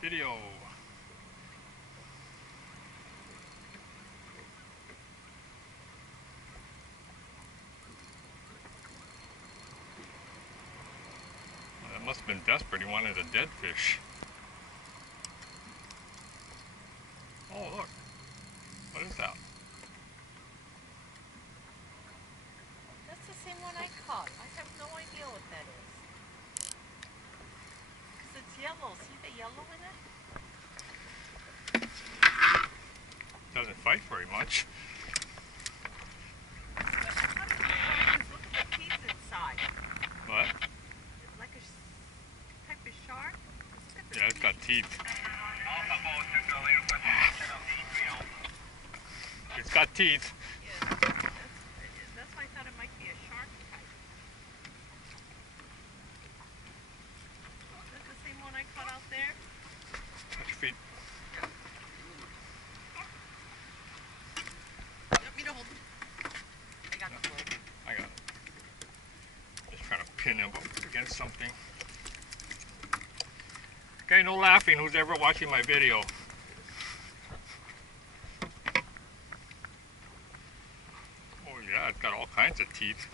Video. Well, that must have been desperate. He wanted a dead fish. Oh, look. What is that? That's the same one I caught. I have no idea what that is. Because it's yellow. See the yellow in it? Doesn't fight very much. Look at the teeth inside. What? Like a type of shark. Yeah, it's got teeth. It's got teeth. Yeah, that's why I thought it might be a shark type. Is that the same one I caught out there? Watch your feet. You want me to hold it? I got the floor. I got it. Just trying to pin him up against something. Okay, no laughing. Who's ever watching my video? Oh yeah, it's got all kinds of teeth.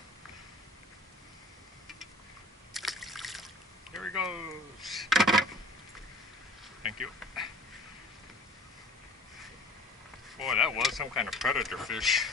Here he goes. Thank you. Boy, that was some kind of predator fish.